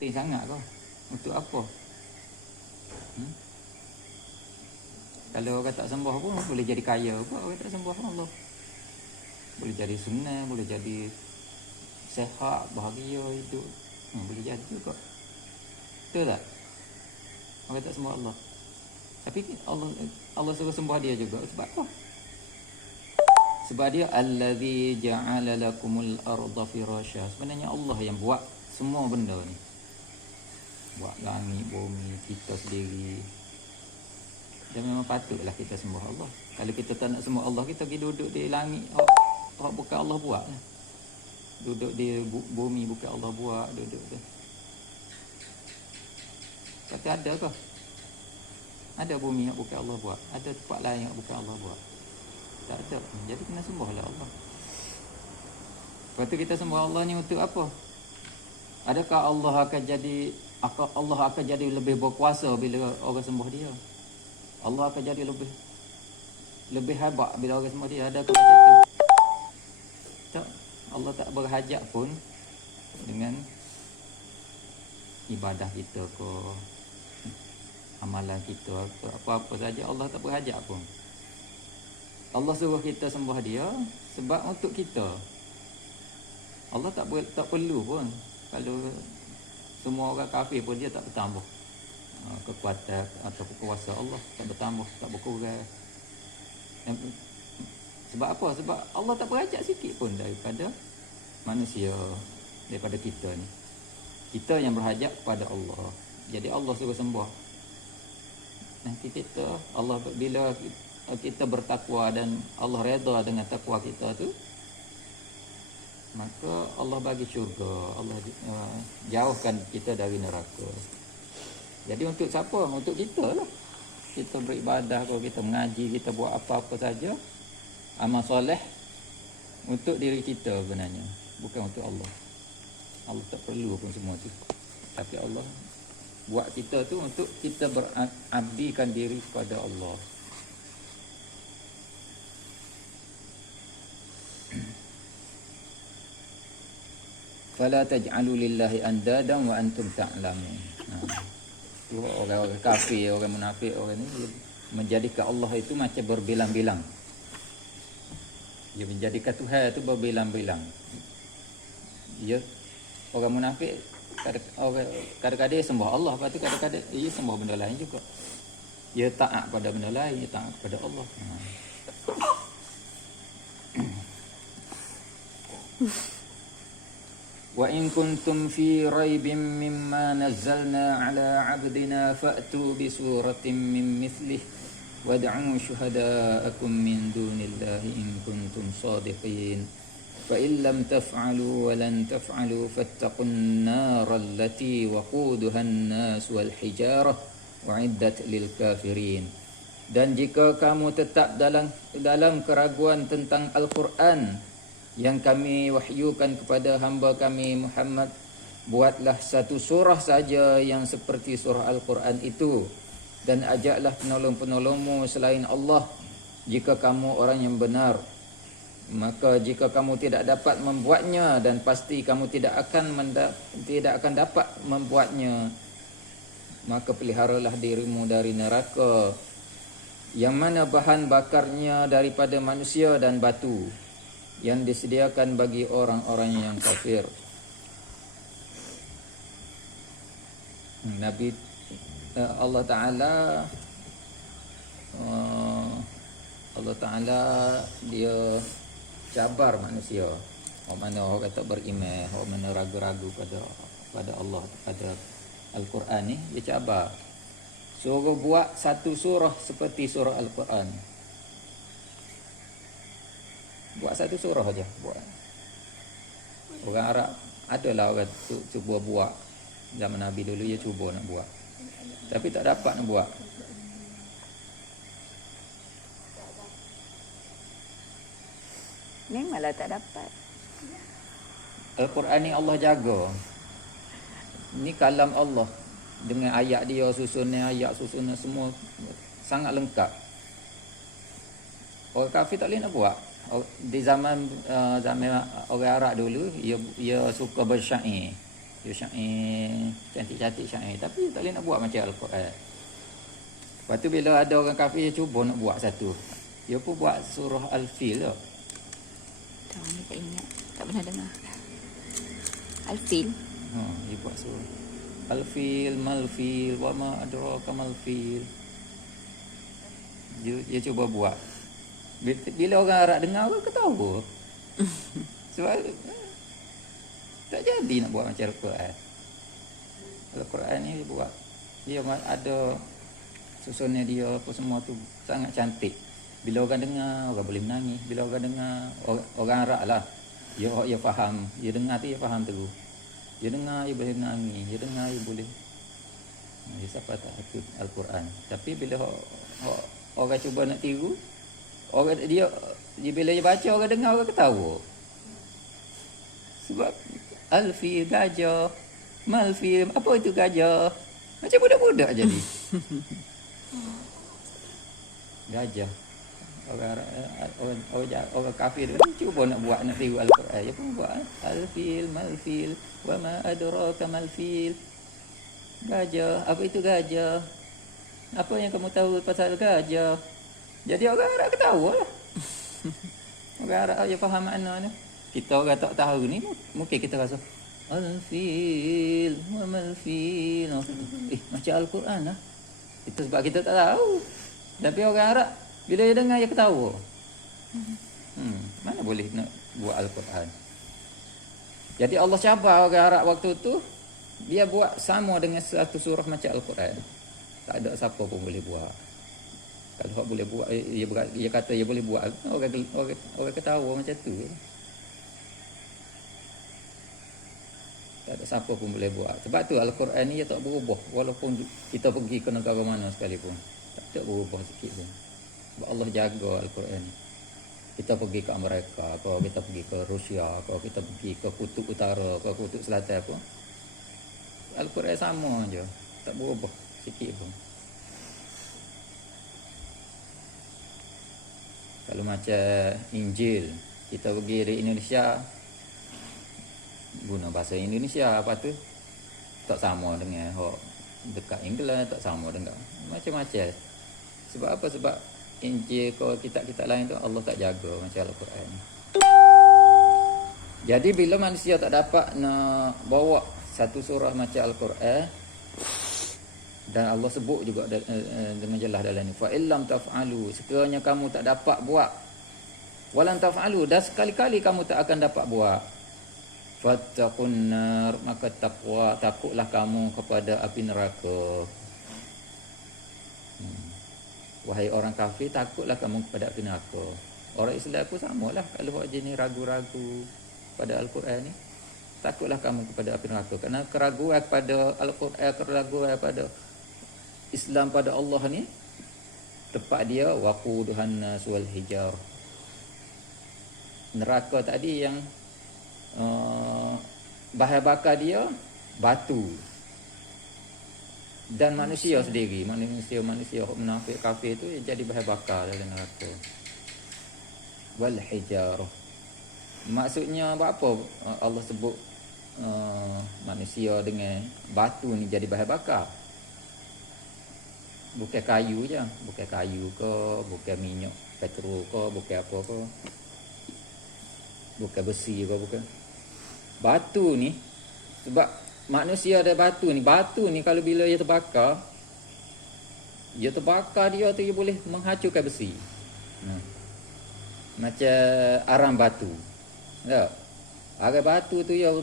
penting sangat kau. Untuk apa? Kalau orang tak sembah pun boleh jadi kaya pun. Orang tak sembah Allah boleh jadi sunnah, boleh jadi sehat, bahagia hidup. Boleh jadi juga. Betul tak? Orang tak sembah Allah. Tapi Allah suruh sembah dia juga. Sebab apa? Sebab dia allazi ja'ala lakumul arda firasya. Sebenarnya Allah yang buat semua benda ni. Buat langit, bumi, kita sendiri. Dan memang patutlah kita sembah Allah. Kalau kita tak nak sembah Allah, kita pergi duduk di langit. Bukan Allah buat lah. Duduk di bumi bukan Allah buat. Duduk tu. Kata ada ke? Ada bumi yang bukan Allah buat. Ada tempat lain yang bukan Allah buat. Tak ada. Jadi kena sembahlah Allah. Lepas tu kita sembah Allah ni untuk apa? Adakah Allah akan jadi lebih berkuasa bila orang sembah dia? Allah akan jadi lebih hebat bila orang sembah dia. Adakah macam tu? Tak. Allah tak berhajat pun dengan ibadah kita ke, amalan kita ke, apa-apa saja. Allah tak berhajat pun. Allah suruh kita sembah dia sebab untuk kita. Allah tak perlu pun. Kalau semua orang kafir pun dia tak bertambah kekuatan atau kuasa Allah, tak bertambah, tak berkurang. Sebab apa? Sebab Allah tak berhajat sikit pun daripada manusia, daripada kita ni. Kita yang berhajat kepada Allah. Jadi Allah suruh sembah. Nanti kita, Allah bila kita bertakwa dan Allah redha dengan takwa kita tu, maka Allah bagi syurga. Allah jauhkan kita dari neraka. Jadi untuk siapa? Untuk kita lah. Kita beribadah, kalau kita mengaji, kita buat apa-apa saja, amal soleh untuk diri kita sebenarnya, bukan untuk Allah. Allah tak perlu pun semua tu. Tapi Allah buat kita tu untuk kita berabdikan diri kepada Allah. Fala taj'alu lillahi andadan wa antum ta'lamun. Orang-orang kafir, orang munafik, orang ni menjadikan Allah itu macam berbilang-bilang. Dia menjadikan Tuhan itu berbilang-bilang. Ya, orang munafik kadang-kadang dia sembah Allah, lepas tu kadang-kadang dia sembah benda lain juga. Dia taat pada benda lain, dia taat kepada Allah. Wa in kuntum fi raibin mimma nazzalna ala 'abdina fa'tu bi suratin min mithlihi wad'u syuhada'akum min dunillahi in kuntum shadiqin fa in lam taf'alu wa lan taf'alu fattaqun nar allati waquduha an-nas wal hijarah u'iddat lil kafirin. Dan jika kamu tetap dalam keraguan tentang Al-Quran yang kami wahyukan kepada hamba kami Muhammad, buatlah satu surah saja yang seperti surah Al-Quran itu, dan ajaklah penolong-penolongmu selain Allah jika kamu orang yang benar. Maka jika kamu tidak dapat membuatnya, dan pasti kamu tidak akan dapat membuatnya, maka peliharalah dirimu dari neraka yang mana bahan bakarnya daripada manusia dan batu, yang disediakan bagi orang-orang yang kafir. Nabi Allah Ta'ala dia cabar manusia. Orang mana orang tak beriman, orang mana ragu-ragu pada Allah, pada Al-Quran ni, dia cabar. Suruh buat satu surah seperti surah Al-Quran. Buat satu surah aja, buat. Orang Arab adalah orang cuba buat. Zaman Nabi dulu dia cuba nak buat, tapi tak dapat nak buat. Ni malah tak dapat. Al-Quran ni Allah jaga. Ni kalam Allah dengan ayat dia, susunan ayat, susunan semua sangat lengkap. Orang kafir tak boleh nak buat. Di zaman orang Arab dulu, ia suka bersyair. Dia syair, cantik-cantik syair. Tapi tak boleh nak buat macam Al-Quran. Lepas tu bila ada orang kafir cuba nak buat satu. Dia pun buat surah Al-Fil tu. Tahu ni tak ingat. Tak pernah dengar. Al-Fil. Dia buat surah Al-Fil, Mal-Fil, wa ma adraka Mal-Fil. Dia cuba buat. Bila orang Arab dengar, orang ketawa. Sebab tak jadi nak buat macam Al-Quran. Al-Quran ni dia buat. Dia ada susunnya dia apa semua tu sangat cantik. Bila orang dengar, orang boleh menangis. Bila orang dengar, orang Arab lah. Dia faham. Dia dengar tu dia faham terus. Dia dengar dia boleh menangis. Dia dengar dia boleh. Dia siapa tak hafid Al-Quran. Tapi bila orang cuba nak tiru, orang dia bila dia baca orang dengar orang ketawa. Sebab Al-Fil gajah, Mal-Fil apa itu gajah? Macam budak-budak jadi. Gajah. Orang kafir cuba nak buat nak tiru Al-Quran. Dia pun buat Al-Fil, Mal-Fil, wa ma adraka Mal-Fil. Gajah, apa itu gajah? Apa yang kamu tahu pasal gajah? Jadi orang Arab ketawa lah. Orang Arab dia faham makna ni. Kita orang tak tahu ni mungkin kita rasa Al-Fil, wa Mal-Fil. Macam Al-Quran lah. Itu sebab kita tak tahu. Tapi orang Arab bila dia dengar dia ketawa. Mana boleh nak buat Al-Quran. Jadi Allah cabar orang Arab waktu tu, dia buat sama dengan satu surah macam Al-Quran. Tak ada siapa pun boleh buat. Kalau hak boleh buat, dia kata dia boleh buat, orang ketawa macam tu. Tak ada siapa pun boleh buat. Sebab tu Al-Quran ni dia tak berubah walaupun kita pergi ke negara mana sekalipun. Tak berubah sikit pun. Sebab Allah jaga Al-Quran ni. Kita pergi ke Amerika, atau kita pergi ke Rusia, atau kita pergi ke Kutub Utara, ke Kutub Selatan pun, Al-Quran sama je. Tak berubah sikit pun. Kalau macam Injil, kita pergi dari Indonesia guna bahasa Indonesia, apa tu tak sama dengan dekat England, tak sama dengan macam-macam. Sebab apa? Sebab Injil kau kitab-kitab lain tu Allah tak jaga macam Al-Quran. Jadi bila manusia tak dapat nak bawa satu surah macam Al-Quran, dan Allah sebut juga dengan jelas dalam ni, fa illam taf'alu, sekiranya kamu tak dapat buat, walan taf'alu, dan sekali-kali kamu tak akan dapat buat, fattaqun nar, maka takutlah kamu kepada api neraka. Wahai orang kafir, takutlah kamu kepada api neraka. Orang Islam pun samalah. Kalau buat jenis ragu-ragu pada Al-Quran ni, takutlah kamu kepada api neraka. Kerana keraguan pada Al-Quran, keraguan pada Islam, pada Allah ni, tepat dia waquduhan nas wal hijar. Neraka tadi yang bahan bakar dia batu dan manusia sendiri. Manusia munafik kafir tu jadi bahan bakar dalam neraka. Wal hijar, maksudnya apa Allah sebut manusia dengan batu ni jadi bahan bakar? Bukan kayu je, bukan kayu ke, bukan minyak petrol ke, bukan apa ke, bukan besi ke, bukan. Batu ni, sebab manusia ada batu ni kalau bila dia terbakar dia tu dia boleh menghancurkan besi. Macam arang batu. Tak? Arang batu tu dia,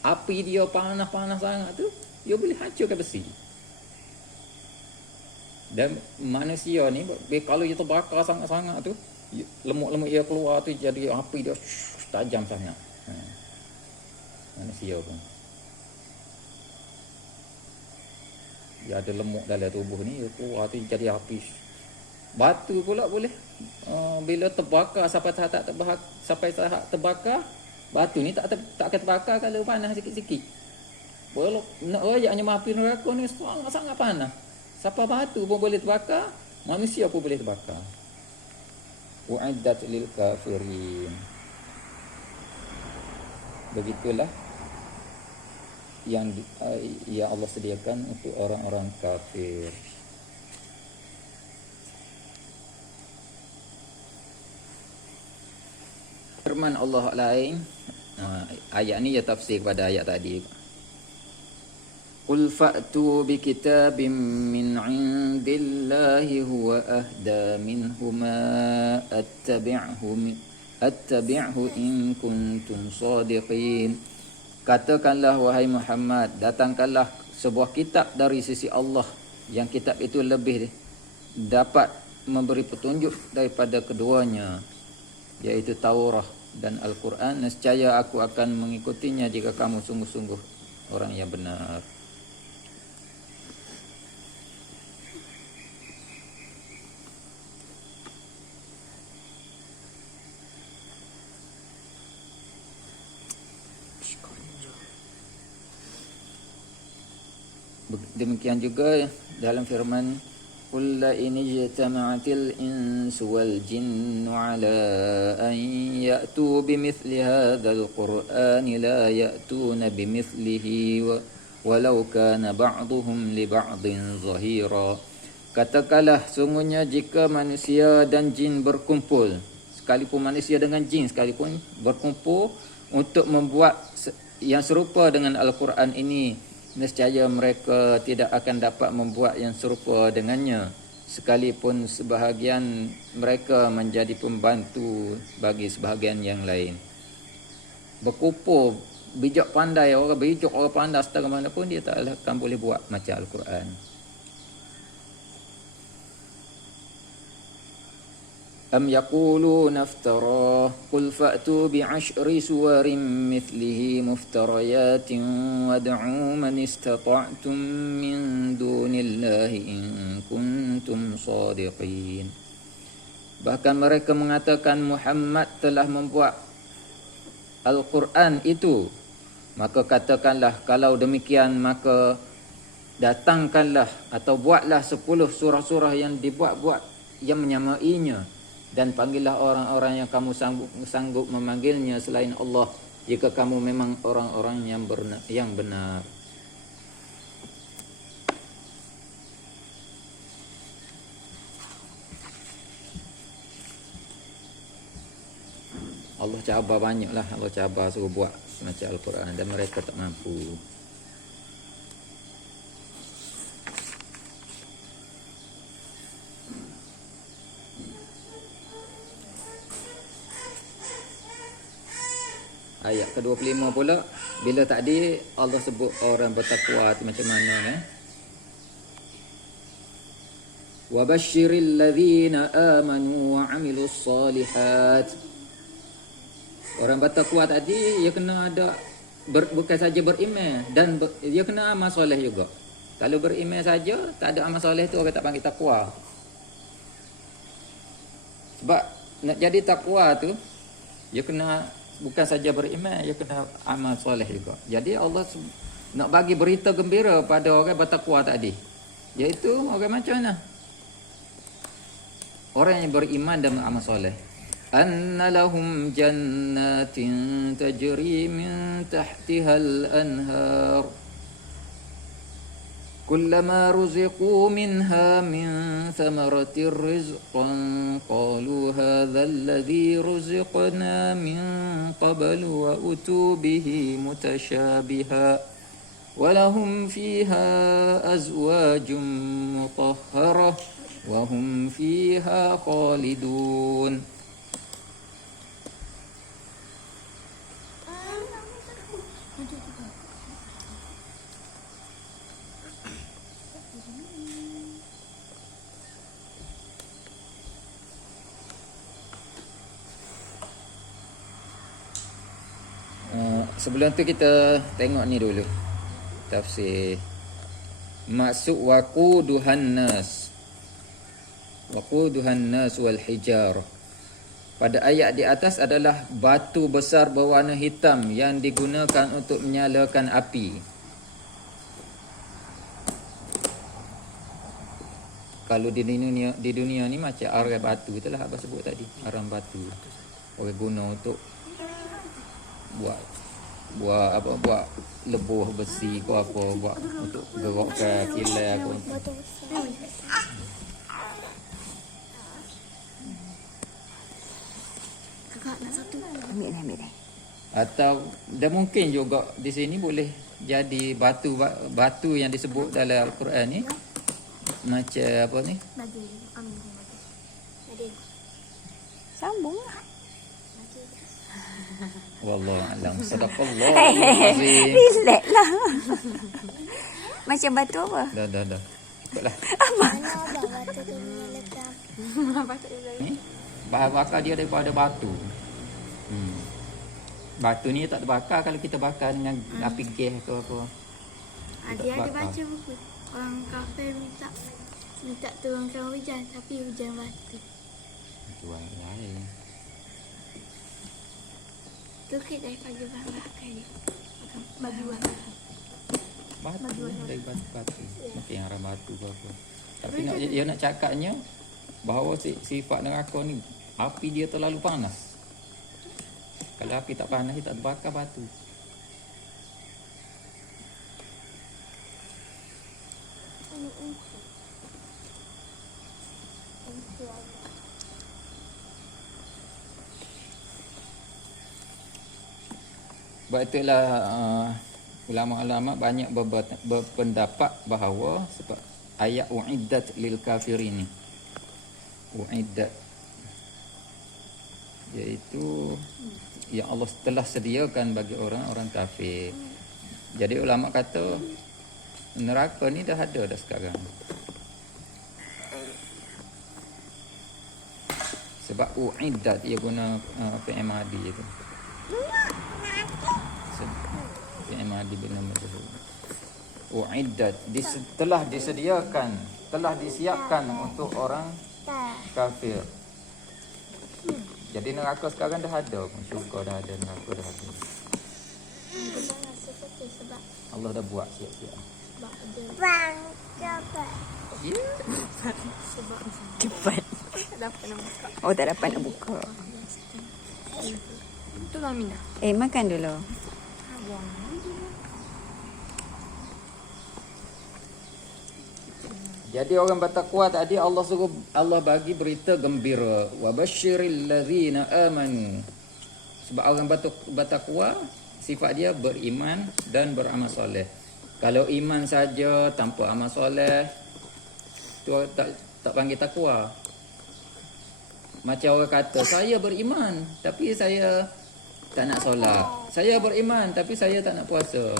api dia panas sangat tu, dia boleh hancurkan besi. Dan manusia ni kalau dia terbakar sangat-sangat tu, lemuk-lemuk dia keluar tu jadi api dia tajam sangat. Manusia pun dia ada lemuk dalam tubuh ni, dia keluar tu jadi api. Batu pula boleh bila terbakar sampai tahap terbakar, batu ni tak akan terbakar kalau panas sikit-sikit. Walau nak rajaknya api neraka ni sangat panas. Sampai batu pun boleh terbakar, manusia pun boleh terbakar. U'iddat lil kafirin. Begitulah yang Allah sediakan untuk orang-orang kafir. Firman Allah lain, ayat ni ya tafsir pada ayat tadi. Qul fa'tu bi kitabim min 'indillahi huwa ahda minhuma attabi'hu in kuntum shadiqin. Katakanlah wahai Muhammad, datangkanlah sebuah kitab dari sisi Allah yang kitab itu lebih dapat memberi petunjuk daripada keduanya, yaitu Taurat dan Al-Quran. Nescaya aku akan mengikutinya jika kamu sungguh-sungguh orang yang benar. Demikian juga dalam firman Qul la in ijtama'atil insu wal jinnu ala an ya'tu bimithli hadzal qur'ani la ya'tuna bimithlihi walau kana ba'dhum li ba'dhin zahira. Katakanlah, sungguhnya jika manusia dan jin berkumpul, sekalipun manusia dengan jin sekalipun berkumpul untuk membuat yang serupa dengan Al-Quran ini, nescaya mereka tidak akan dapat membuat yang serupa dengannya, sekalipun sebahagian mereka menjadi pembantu bagi sebahagian yang lain. Berkumpul bijak pandai, orang bijak, orang pandai setara mana pun dia tak akan boleh buat macam Al-Quran. Am yaquluna iftara qul fa'tu bi'ashri suwarin mithlihi muftarayatin wad'u man istata'tum min dunillahi in kuntum shadiqin. Bahkan mereka mengatakan Muhammad telah membuat Al-Quran itu. Maka katakanlah, kalau demikian maka datangkanlah atau buatlah 10 surah-surah yang dibuat-buat yang menyamainya, dan panggillah orang-orang yang kamu sanggup memanggilnya selain Allah, jika kamu memang orang-orang yang benar. Allah cabar banyaklah, Allah cabar suruh buat macam Al-Quran dan mereka tak mampu. Ayat ke-25 pula, bila tadi Allah sebut orang bertakwa tu macam mana Wa basyiril ladzina amanu wa 'amilus solihat. Orang bertakwa tadi dia kena ada bukan saja beriman dan dia kena amal soleh juga. Kalau beriman saja tak ada amal soleh tu orang tak panggil takwa. Sebab nak jadi takwa tu dia kena bukan saja beriman, dia kena amal soleh juga. Jadi Allah nak bagi berita gembira pada orang bertakwa tadi, iaitu orang macam mana? Orang yang beriman dan amal soleh. Anna lahum jannatin tajri min tahtiha al-anhar كلما رزقوا منها من ثمرة رزقا قالوا هذا الذي رزقنا من قبل وأتوا به متشابها ولهم فيها أزواج مطهرة وهم فيها خالدون. Sebelum tu kita tengok ni dulu tafsir. Maksud waquduhan nas wal hijar pada ayat di atas adalah batu besar berwarna hitam yang digunakan untuk menyalakan api. Kalau di dunia ni macam arai batu, itulah abang sebut tadi, arai batu. Orang guna untuk buat buat lebuh besi ke apa, buat untuk gerokkan kilat ke. Kakak nak satu. Ambil ni. Atau dah mungkin juga di sini boleh jadi batu yang disebut dalam Al-Quran ni macam apa ni? Sambung lah. Wallahu a'lam. Sadaqallahu azim. Relax lah. Macam batu apa? Dah. Ikutlah. Mana batu tu punya letak? Ni bahan bakar dia daripada batu. Batu ni tak terbakar kalau kita bakar dengan api gas ke apa. Ada baca buku. Orang kafir minta turunkan hujan tapi hujan batu. Tuan lain. Tu kita daripada bahan bakar dia. Bagi warna. Batu dari batu. Mungkin arah batu ke apa. Tapi dia nak cakapnya bahawa sifat neraka ni api dia terlalu panas. Kalau api tak panas, dia tak terbakar batu. Sebab itulah ulama-ulama banyak berpendapat bahawa sebab ayat uiddat lil kafirin ni. Uiddat iaitu yang Allah telah sediakan bagi orang-orang kafir. Jadi ulama kata neraka ni dah ada dah sekarang. Sebab uiddat ia guna PMAD itu. PMAD bila nama uiddat telah disediakan, telah disiapkan untuk orang kafir. Jadi neraka sekarang dah ada pun. Syurga dah ada, neraka dah ada. Allah dah buat siap-siap. Bang, cepat. Ya. Cepat. Tak dapat nak buka. Oh, tak dapat nak buka. Itulah Mina. Makan dulu. Jadi orang bertakwa tadi Allah bagi berita gembira. Wa basyiril ladzina amanu. Sebab orang bertakwa sifat dia beriman dan beramal soleh. Kalau iman saja tanpa amal soleh tu tak panggil takwa. Macam orang kata saya beriman tapi saya tak nak solat. Saya beriman tapi saya tak nak puasa.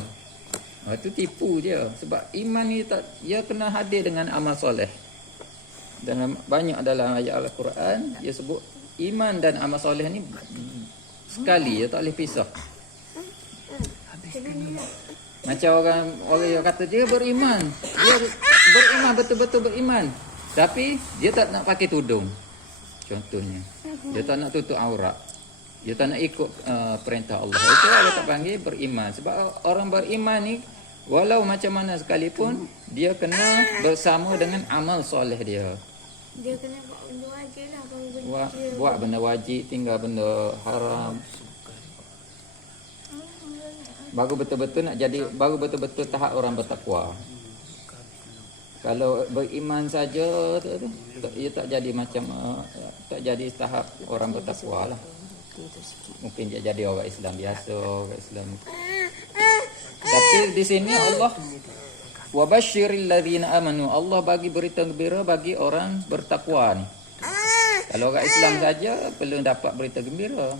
Itu tipu je. Sebab iman ni dia kena hadir dengan amal soleh. Dan banyak dalam ayat Al-Quran dia sebut iman dan amal soleh ni sekali, dia tak boleh pisah. Macam orang yang kata dia beriman. Dia beriman, betul-betul beriman. Tapi dia tak nak pakai tudung. Contohnya. Dia tak nak tutup aurat. Dia tak nak ikut perintah Allah. Itu Allah tak panggil beriman. Sebab orang beriman ni walau macam mana sekalipun dia kena bersama dengan amal soleh dia. Dia kena buat benda wajib lah. Kalau Buat benda wajib, tinggal benda haram. Baru betul-betul tahap orang bertakwa. Kalau beriman saja ia tak jadi macam tak jadi tahap orang bertakwa lah. Mungkin dia jadi orang Islam biasa, orang Islam. Tapi di sini Allah wa basyiril ladzina amanu. Allah bagi berita gembira bagi orang bertakwa ni. Kalau orang Islam saja belum dapat berita gembira.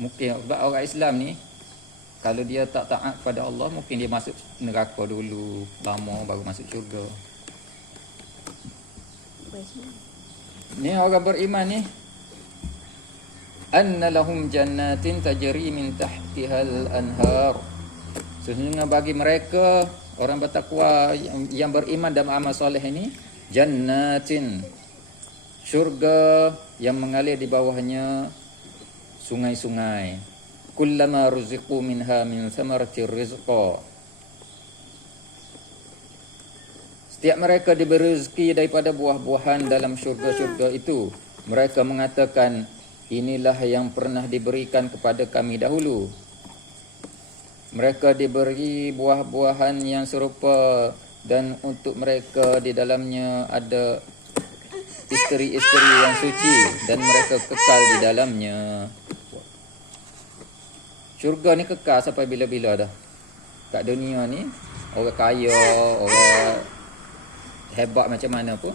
Mungkin sebab orang Islam ni kalau dia tak taat pada Allah mungkin dia masuk neraka dulu, lama baru masuk syurga. Ni orang beriman ni anna lahum jannatin tajri min tahtihal anhar. Sesungguhnya bagi mereka orang bertakwa yang beriman dan amal soleh ini jannatin, syurga yang mengalir di bawahnya sungai-sungai. Kullama ruziqu minha min thamaratir rizqa. Setiap mereka diberi rezeki daripada buah-buahan dalam syurga-syurga itu, mereka mengatakan inilah yang pernah diberikan kepada kami dahulu. Mereka diberi buah-buahan yang serupa dan untuk mereka di dalamnya ada isteri-isteri yang suci dan mereka kekal di dalamnya. Syurga ni kekal sampai bila-bila dah. Kat dunia ni orang kaya, orang hebat macam mana pun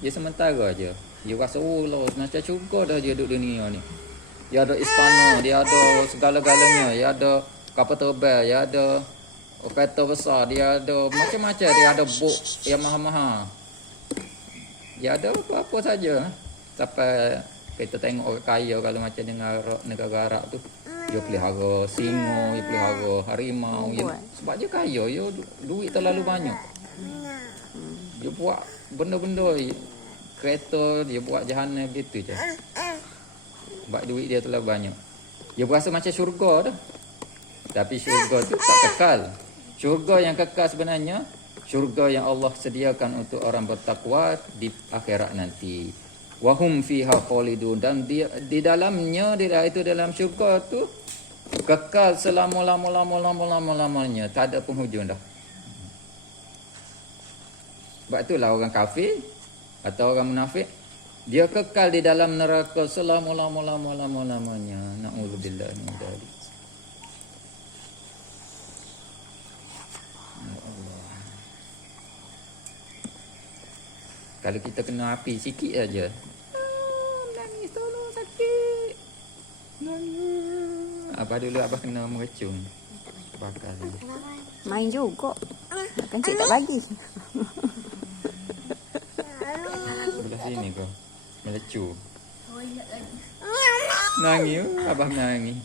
dia sementara je. Dia rasa lah macam syurga dah dia duduk dunia ni. Dia ada istana, dia ada segala-galanya, dia ada kapal terbang, dia ada kereta besar, dia ada macam-macam, dia ada bot yang mahal-mahal. Dia ada apa-apa saja. Sampai kita tengok orang kaya kalau macam negara Arab tu, dia pelihara singa, dia pelihara harimau. Sebab dia kaya, dia duit terlalu banyak. Dia buat benda-benda, kereta, dia buat jahana begitu je. Sebab duit dia terlalu banyak. Dia berasa macam syurga dah. Tapi syurga tu tak kekal. Syurga yang kekal sebenarnya, syurga yang Allah sediakan untuk orang bertakwa di akhirat nanti. Wahum fiha khalidun, dan di dalamnya, itu dalam syurga tu kekal selama-lamanya, tak ada penghujung dah. Sebab itulah orang kafir atau orang munafik, dia kekal di dalam neraka selama-lamanya. Na'udzubillah min dzalik. Kalau kita kena api sikit aja, nangis, tolong, sakit, nangis. Abah dulu abah kena meracun, bakar. Main juga. Kan cik tak bagi. Sebelah sini kau melecu. Nangis, abah nangis.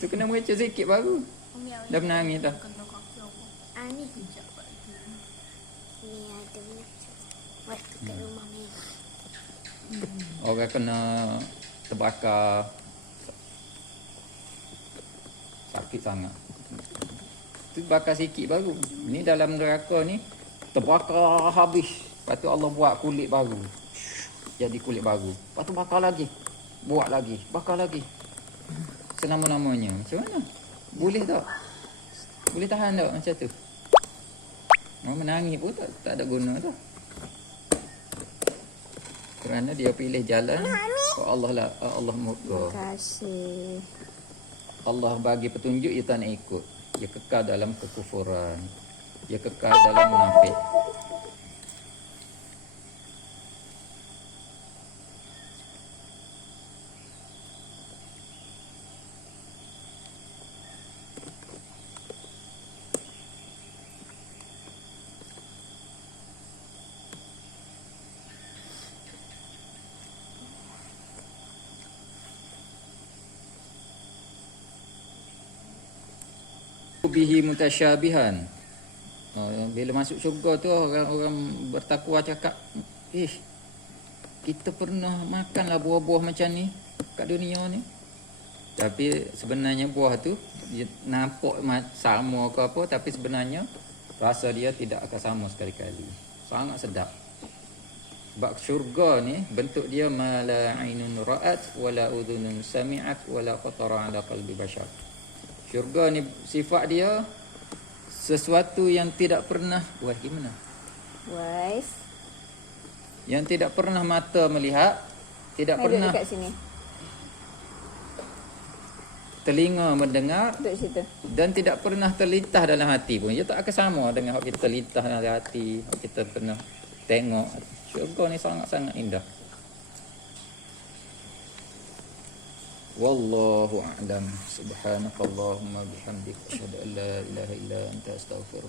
Tu kena meracun sikit baru. Dah menangis dah. Ni ada waktu kat rumah merah. Orang kena terbakar, sakit sangat. Tu bakar sikit baru. Ni dalam neraka ni terbakar habis. Lepas tu Allah buat kulit baru. Jadi kulit baru. Lepas tu bakar lagi. Buat lagi. Bakar lagi. Selama-lamanya. Macam mana? Boleh tak? Boleh tahan tak macam tu? Orang menangis pun tak ada guna tu. Kerana dia pilih jalan Allah murka. Terima kasih. Allah bagi petunjuk, dia tak nak ikut. Dia kekal dalam kekufuran. Dia kekal dalam munafik. Bihi mutasyabihan. Bila masuk syurga tu orang bertakwa cakap, kita pernah makanlah buah-buah macam ni kat dunia ni. Tapi sebenarnya buah tu dia nampak sama ke apa, tapi sebenarnya rasa dia tidak akan sama sekali-kali. Sangat sedap. Sebab syurga ni bentuk dia mala ainun ra'at wala udhunun sami'at wala khatara ala qalbi bashar. Syurga ni sifat dia sesuatu yang tidak pernah gimana? Wais. Yang tidak pernah mata melihat, tidak pernah dekat sini. telinga mendengar, Duduk situ. dan tidak pernah terlintas dalam hati pun. Dia tak akan sama dengan hak kita terlintas dalam hati, hak kita pernah tengok. Syurga ni sangat-sangat indah. Wallahu a'lam. Subhanakallahumma bihamdika asyhadu an la ilaha illa anta astaghfiruka